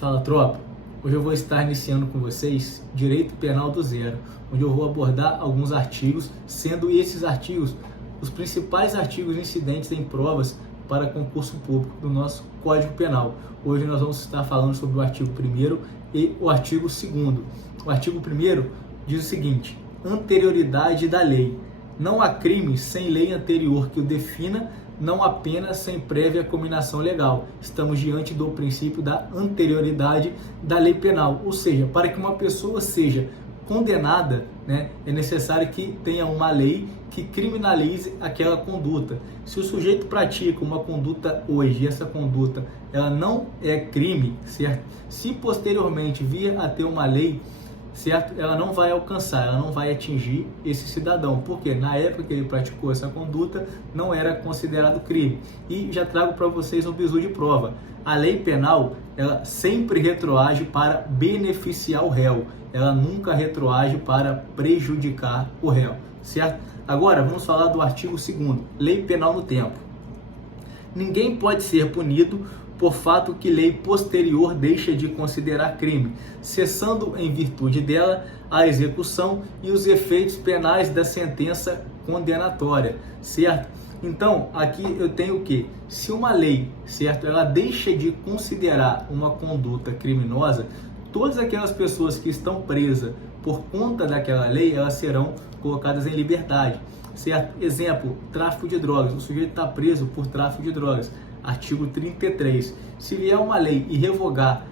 Fala, tropa! Hoje eu vou estar iniciando com vocês Direito Penal do Zero, onde eu vou abordar alguns artigos, sendo esses artigos os principais artigos incidentes em provas para concurso público do nosso Código Penal. Hoje nós vamos estar falando sobre o artigo 1º e o artigo 2º. O artigo 1º diz o seguinte: anterioridade da lei. Não há crime sem lei anterior que o defina, não há pena sem prévia cominação legal. Estamos diante do princípio da anterioridade da lei penal, ou seja, para que uma pessoa seja condenada, é necessário que tenha uma lei que criminalize aquela conduta. Se o sujeito pratica uma conduta hoje e essa conduta ela não é crime, certo? Se posteriormente vir a ter uma lei, certo? Ela não vai alcançar, ela não vai atingir esse cidadão, porque na época que ele praticou essa conduta não era considerado crime. E já trago para vocês um bizu de prova. A lei penal, ela sempre retroage para beneficiar o réu, ela nunca retroage para prejudicar o réu, certo? Agora vamos falar do artigo 2º, lei penal no tempo. Ninguém pode ser punido por fato que lei posterior deixa de considerar crime, cessando em virtude dela a execução e os efeitos penais da sentença condenatória, certo? Então, aqui eu tenho o quê? Se uma lei, certo, ela deixa de considerar uma conduta criminosa, todas aquelas pessoas que estão presas por conta daquela lei, elas serão colocadas em liberdade, certo? Exemplo, tráfico de drogas. O sujeito está preso por tráfico de drogas. Artigo 33. Se vier uma lei e revogar,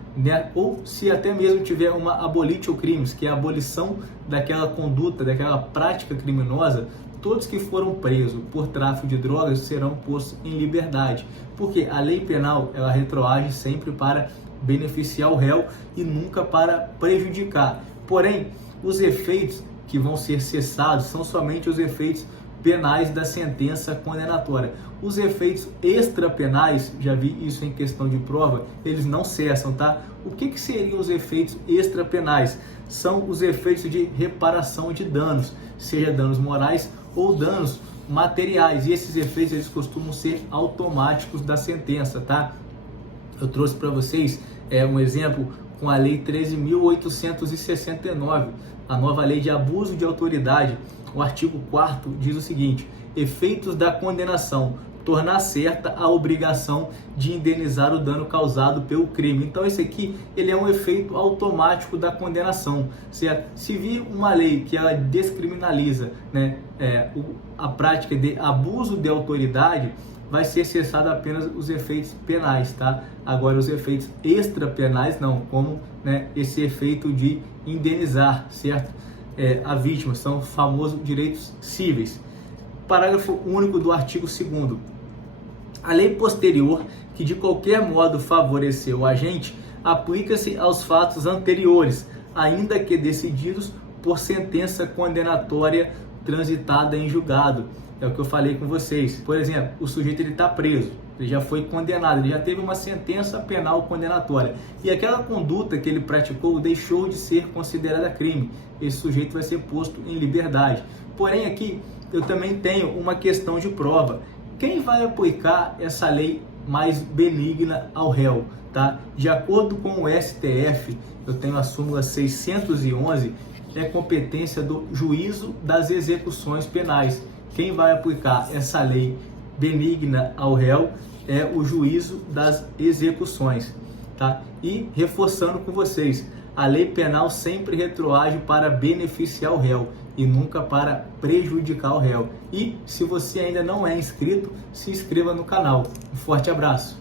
ou se até mesmo tiver uma abolitio crimes, que é a abolição daquela conduta, daquela prática criminosa, todos que foram presos por tráfico de drogas serão postos em liberdade, porque a lei penal ela retroage sempre para beneficiar o réu e nunca para prejudicar. Porém, os efeitos que vão ser cessados são somente os efeitos penais da sentença condenatória. Os efeitos extrapenais, já vi isso em questão de prova, eles não cessam, tá? O que seriam os efeitos extrapenais? São os efeitos de reparação de danos, seja danos morais ou danos materiais, e esses efeitos eles costumam ser automáticos da sentença, tá? Eu trouxe para vocês um exemplo com a Lei 13.869, a nova lei de abuso de autoridade. O artigo 4º diz o seguinte: efeitos da condenação, tornar certa a obrigação de indenizar o dano causado pelo crime. Então esse aqui ele é um efeito automático da condenação, certo? Se vir uma lei que ela descriminaliza a prática de abuso de autoridade, vai ser cessado apenas os efeitos penais, tá? Agora os efeitos extrapenais não, como esse efeito de indenizar, certo? A vítima, são os famosos direitos cíveis. Parágrafo único do artigo 2º. A lei posterior, que de qualquer modo favorecer o agente, aplica-se aos fatos anteriores, ainda que decididos por sentença condenatória transitada em julgado. É o que eu falei com vocês. Por exemplo, o sujeito está preso, ele já foi condenado, ele já teve uma sentença penal condenatória. E aquela conduta que ele praticou deixou de ser considerada crime. Esse sujeito vai ser posto em liberdade. Porém, aqui eu também tenho uma questão de prova. Quem vai aplicar essa lei mais benigna ao réu? Tá? De acordo com o STF, eu tenho a súmula 611, é competência do juízo das execuções penais. Quem vai aplicar essa lei benigna ao réu é o juízo das execuções, tá? E reforçando com vocês, a lei penal sempre retroage para beneficiar o réu e nunca para prejudicar o réu. E se você ainda não é inscrito, se inscreva no canal. Um forte abraço!